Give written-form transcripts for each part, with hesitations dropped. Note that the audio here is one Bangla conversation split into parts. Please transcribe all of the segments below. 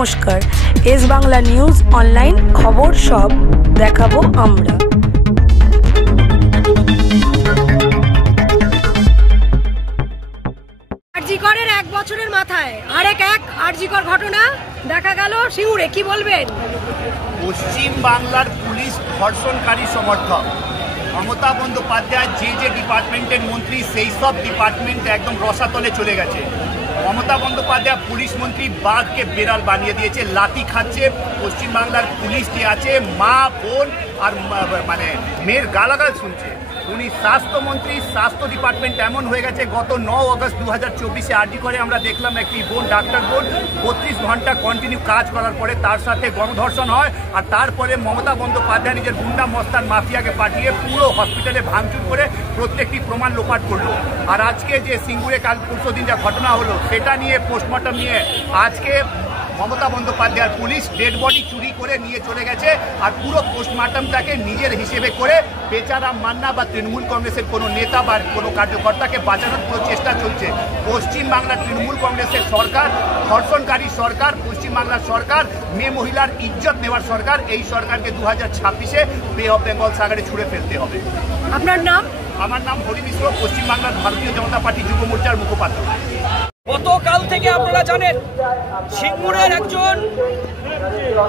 নমস্কার, এস বাংলা নিউজ অনলাইন খবর সব দেখাবো আমরা। আরজিকরের 1 বছরের মাথায় আরেক আরজিকর ঘটনা দেখা গেল সিঙ্গুরে। কি বলবেন? পশ্চিম বাংলার পুলিশ ধর্ষণকারী সমর্থক মমতা বন্দ্যোপাধ্যায় যে ডিপার্টমেন্টের মন্ত্রী, সেই সব ডিপার্টমেন্ট একদম রসাতলে চলে গেছে। মমতা বন্দ্যোপাধ্যায় পুলিশ মন্ত্রী বাঘকে বেড়াল বানিয়ে দিয়েছে, লাঠি খাচ্ছে। পশ্চিমবাংলার পুলিশ যে আছে, মা বোন আর মেয়ের গালাগাল শুনছে। উনি স্বাস্থ্যমন্ত্রী, স্বাস্থ্য ডিপার্টমেন্ট এমন হয়ে গেছে। গত 9 আগস্ট 2024 আরজি করে আমরা দেখলাম একটি বোন, ডাক্তার বোন 32 ঘন্টা কন্টিনিউ কাজ করার পরে তার সাথে গণধর্ষণ হয়। আর তারপরে মমতা বন্দ্যোপাধ্যায় নিজের গুন্ডা মস্তান মাফিয়াকে পাঠিয়ে পুরো হসপিটালে ভাঙচুর করে প্রত্যেকটি প্রমাণ লোপাট করলো। আর আজকে যে সিঙ্গুরে কাল পরশুদিন যা ঘটনা হলো, সেটা নিয়ে পোস্টমর্টম নিয়ে আজকে মমতা বন্দ্যোপাধ্যায়ের পুলিশ ডেড বডি চুরি করে নিয়ে চলে গেছে। আর পুরো পোস্টমর্টমটাকে নিজের হিসেবে করে বেচারাম মান্না বা তৃণমূল কংগ্রেসের কোনো নেতা বা কোনো কার্যকর্তাকে বাঁচানোর পুরো চেষ্টা চলছে। পশ্চিমবাংলার তৃণমূল কংগ্রেসের সরকার ধর্ষণকারী সরকার, পশ্চিমবাংলার সরকার মেয়ে মহিলার ইজ্জত নেওয়ার সরকার। এই সরকারকে 2026-এ বে অফ বেঙ্গল সাগরে ছুঁড়ে ফেলতে হবে। আপনার নাম? আমার নাম হরি মিশ্র, পশ্চিমবাংলার ভারতীয় জনতা পার্টি যুব মোর্চার মুখপাত্র। গতকাল থেকে আপনারা জানেন, সিঙ্গুরের একজন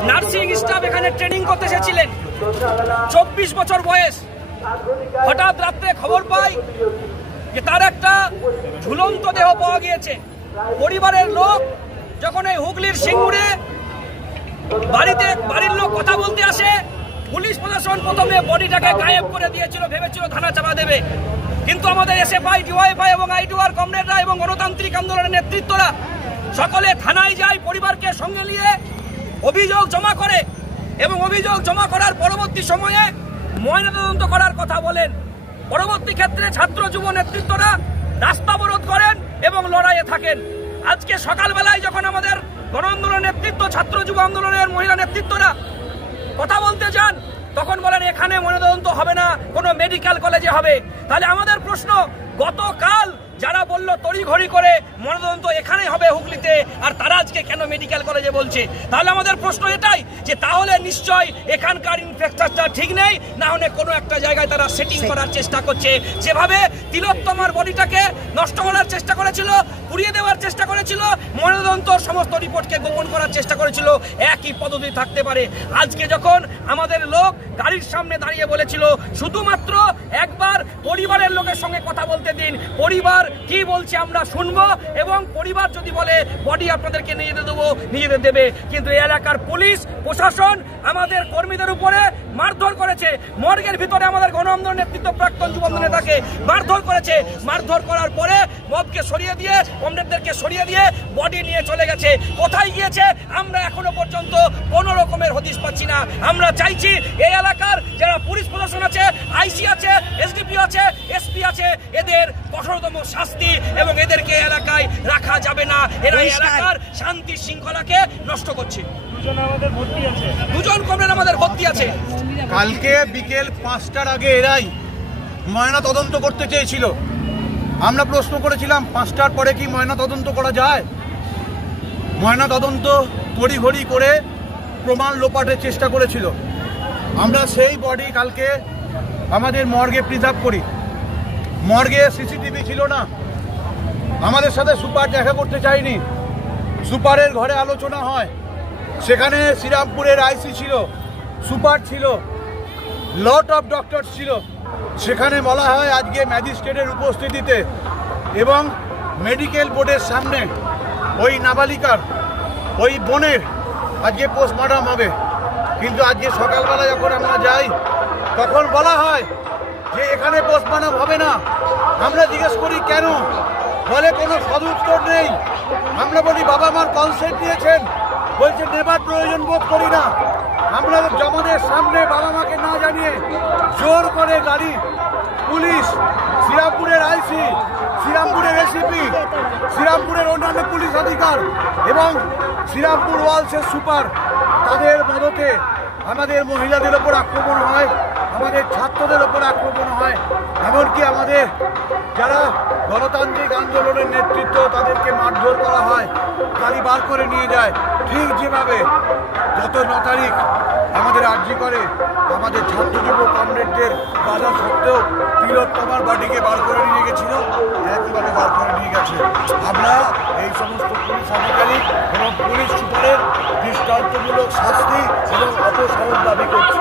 নার্সিং স্টাফ এখানে ট্রেনিং করতে এসেছিলেন, 24 বছর বয়স। হঠাৎ রাত্রে খবর পাই যে তার একটা ঝুলন্ত দেহ পাওয়া গিয়েছে। পরিবারের লোক যখন এই হুগলির সিঙ্গুরে বাড়ির লোক কথা বলতে আসে, পুলিশ প্রশাসন প্রথমে বডিটাকে গায়েব করে দিয়েছিল, ভেবেছিল থানা চাপা দেবে। কিন্তু আমাদের এসএফআই, ডিওয়াইএফআই এবং আইডুআর কমরেডরা এবং গণতান্ত্রিক আন্দোলনের নেতৃত্বরা সকলে থানায় যায়, পরিবারকে সঙ্গে নিয়ে অভিযোগ জমা করে এবং অভিযোগ জমা করার পরবর্তী সময়ে ময়নাতদন্ত করার কথা বলেন। পরবর্তী ক্ষেত্রে ছাত্র যুব নেতৃত্বরা রাস্তা অবরোধ করেন এবং লড়াইয়ে থাকেন। আজকে সকালবেলায় যখন আমাদের গণ আন্দোলনের নেতৃত্ব, ছাত্র যুব আন্দোলনের মহিলা নেতৃত্বরা কথা বলতে যান, তখন বলেন এখানে ময়নাতদন্ত হবে না, কোনো মেডিকেল কলেজে হবে। তাহলে আমাদের প্রশ্ন, গতকাল যারা বললো তড়িঘড়ি করে ময়নাতদন্ত এখানে হবে হুগলিতে, আর তারা আজকে কেন মেডিকেল কলেজে বলছে? তাহলে আমাদের প্রশ্ন এটাই যে তাহলে নিশ্চয় এখানকার ইনফ্রাস্ট্রাকচার ঠিক নেই, না হলে কোনো একটা জায়গায় তারা সেটিং করার চেষ্টা করছে। যেভাবে তিলোত্তমার বডিটাকে নষ্ট করার চেষ্টা করেছিল, পুড়িয়ে দেওয়ার চেষ্টা করেছিল, ময়নাতদন্ত সমস্ত রিপোর্টকে গোপন করার চেষ্টা করেছিল, একই পদ্ধতি থাকতে পারে। আজকে যখন আমাদের লোক গাড়ির সামনে দাঁড়িয়ে বলেছিল শুধুমাত্র একবার পরিবারের লোকের সঙ্গে কথা বলতে দিন, পরিবার কি বলছে আমরা শুনবো, এবং পরিবার যদি বলে বডি আপনাদেরকে নিয়ে দেবো, নিজেদের দেবে। কিন্তু এই এলাকার পুলিশ প্রশাসন আমাদের কর্মীদের উপরে মারধর করেছে। মর্গের ভিতরে আমাদের গণ আন্দোলন নেতৃত্ব, প্রাক্তন যুব নেতাকে মারধর করেছে। মারধর করার পরে মবকে সরিয়ে দিয়ে, কমরেডদেরকে সরিয়ে দিয়ে বডি নিয়ে চলে গেছে। কোথায় গিয়েছে আমরা এখনো পর্যন্ত কোন রকমের হদিশ পাচ্ছি না। আমরা চাইছি এই এলাকার যারা পুলিশ প্রশাসন আছে, আইসি আছে, এসডিপি আছে, এসপি আছে, এদের কঠোরতম শাস্তি, এবং এদেরকে এলাকায় রাখা যাবে না। এরা এলাকার শান্তি শৃঙ্খলাকে নষ্ট করছে। দুজন কমরেড আমাদের ভর্তি আছে। কালকে বিকেল 5টার আগে এরাই ময়না তদন্ত করতে চেয়েছিল। আমরা প্রশ্ন করেছিলাম 5টার পরে কি ময়না তদন্ত করা যায়? ময়না তদন্ত তড়িঘড়ি করে প্রমাণ লোপাটের চেষ্টা করেছিল। আমরা সেই বডি কালকে আমাদের মর্গে প্রিজার্ভ করি। মর্গে সিসিটিভি ছিল না, আমাদের সাথে সুপার দেখা করতে চাইনি। সুপারের ঘরে আলোচনা হয়, সেখানে শ্রীরামপুরের আইসি ছিল, সুপার ছিল, লট অফ ডক্টর ছিল। সেখানে বলা হয় আজকে ম্যাজিস্ট্রেটের উপস্থিতিতে এবং মেডিকেল বোর্ডের সামনে ওই নাবালিকার, ওই বোনের আজকে পোস্টমর্টম হবে। কিন্তু আজকে সকালবেলা যখন আমরা যাই, তখন বলা হয় যে এখানে পোস্টমর্টম হবে না। আমরা জিজ্ঞেস করি কেন, বলে কোনো সদুত্তর নেই। আমরা বলি বাবা মার কনসেন্ট দিয়েছেন, বলছে নেবার প্রয়োজন বোধ করি না। আমরা জমাদের সামনে বাবা মাকে না জানিয়ে জোর করে গাড়ি, পুলিশ, শ্রীরামপুরের আইসি, শ্রীরামপুরের এসিপি, শ্রীরামপুরের অন্যান্য পুলিশ অধিকার এবং শ্রীরামপুর ওয়ালসের সুপার, তাদের মদতে আমাদের মহিলাদের ওপর আক্রমণ হয়, আমাদের ছাত্রদের ওপর আক্রমণ হয়। এমনকি আমাদের যারা গণতান্ত্রিক আন্দোলনের নেতৃত্ব, তাদেরকে মারধর করা হয়, গাড়ি বার করে নিয়ে যায়। ঠিক যেভাবে গত 9 তারিখ আমাদের আর্জি করে আমাদের ছাত্র যুব কমরেডদের বাধা সত্ত্বেও তিলোত্তমার বডিকে বার করে নিয়ে গেছিল, একইভাবে বার করে নিয়ে গেছে। আমরা এই সমস্ত পুলিশ আধিকারিক এবং পুলিশ সুপারের দৃষ্টান্তমূলক শাস্তি এবং অপসারণ দাবি করছি।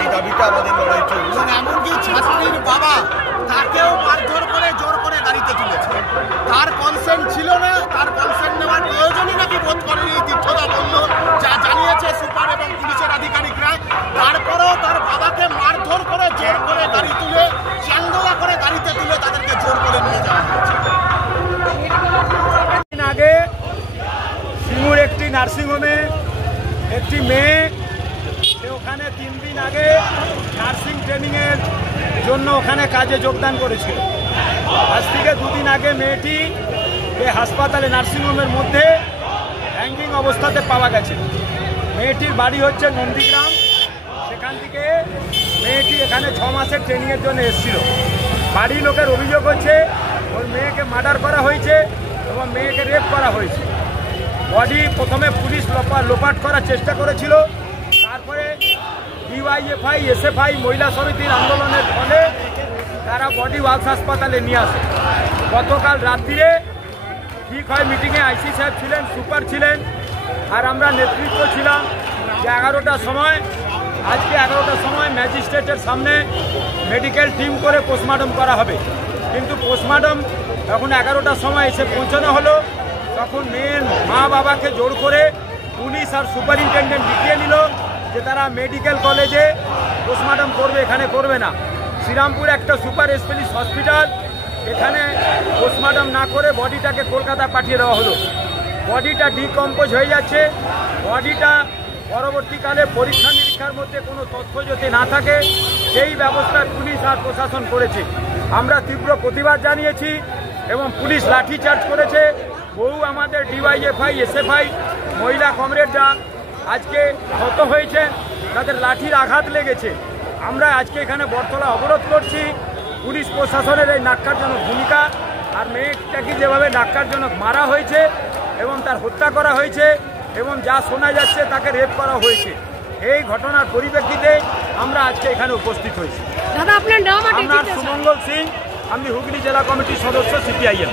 এই দাবিটা আমাদের লড়াই চলছে। এমনকি ছাত্রীর বাবা তাকেও মারধর করে জোর করে গাড়িতে তুলেছে। তার কনসেন্ট ছিল না, তার কনসেন্ট নেওয়ার প্রয়োজনই নাকি বোধ করেনি তীর্থদা বলল, যা জানিয়েছে সুপার এবং পুলিশের আধিকারিকরা। তারপরেও তার বাবাকে মারধর করে জোর করে গাড়ি তুলে চ্যাংদোলা করে গাড়িতে তুলে তাদেরকে জোর করে নিয়ে যাওয়া হয়েছে। আগে সিঙ্গুর একটি নার্সিংহোমে একটি মেয়ে, সে ওখানে 3 দিন আগে নার্সিং ট্রেনিংয়ের জন্য ওখানে কাজে যোগদান করেছিল। আজ থেকে 2 দিন আগে মেয়েটি এই হাসপাতালে নার্সিংহোমের মধ্যে হ্যাঙ্গিং অবস্থাতে পাওয়া গেছে। মেয়েটির বাড়ি হচ্ছে নন্দীগ্রাম। সেখান থেকে মেয়েটি এখানে 6 মাসের ট্রেনিংয়ের জন্য এসেছিল। বাড়ির লোকের অভিযোগ হচ্ছে ওর মেয়েকে মার্ডার করা হয়েছে এবং মেয়েকে রেপ করা হয়েছে। বডি প্রথমে পুলিশ লোপাট করার চেষ্টা করেছিল, তারপরে ডিওয়াইএফআই এসএফআই মহিলা সমিতির আন্দোলনের ফলে তারা বডি ওয়ালস হাসপাতালে নিয়ে আসে। গতকাল রাত্রিরে ঠিক হয় মিটিংয়ে আইসি সাহেব ছিলেন, সুপার ছিলেন, আর আমরা নেতৃত্ব ছিলাম যে 11টার সময়, আজকে 11টার সময় ম্যাজিস্ট্রেটের সামনে মেডিকেল টিম করে পোস্টমর্টম করা হবে। কিন্তু পোস্টমর্টম এখন 11টার সময় এসে পৌঁছানো হলো, তখন মেয়ের মা বাবাকে জোর করে পুলিশ আর সুপারিনটেন্ডেন্ট লিখিয়ে নিল যে তারা মেডিকেল কলেজে পোস্টমর্টম করবে, এখানে করবে না। শ্রীরামপুর একটা সুপার স্পেশালিস্ট হসপিটাল, এখানে পোস্টমর্টম না করে বডিটাকে কলকাতা পাঠিয়ে দেওয়া হলো। বডিটা ডিকম্পোজ হয়ে যাচ্ছে। বডিটা পরবর্তীকালে পরীক্ষা নিরীক্ষার মধ্যে কোনো তথ্য যদি না থাকে সেই ব্যবস্থা পুলিশ আর প্রশাসন করেছে। আমরা তীব্র প্রতিবাদ জানিয়েছি এবং পুলিশ লাঠিচার্জ করেছে। বহু আমাদের ডিওয়াইএফআই এসএফআই মহিলা কমরেডরা আজকে ক্ষত হয়েছে, তাদের লাঠির আঘাত লেগেছে। আমরা আজকে এখানে বটতলা অবরোধ করছি। পুলিশ প্রশাসনের এই ন্যাক্কারজনক ভূমিকা, আর মেয়েটাকে যেভাবে ন্যাক্কারজনক মারা হয়েছে এবং তার হত্যা করা হয়েছে এবং যা শোনা যাচ্ছে তাকে রেপ করা হয়েছে, এই ঘটনার পরিপ্রেক্ষিতে আমরা আজকে এখানে উপস্থিত হয়েছি। দাদা আপনার নাম? আমার সুমঙ্গল সিং, আমি হুগলি জেলা কমিটির সদস্য, সিপিআইএম।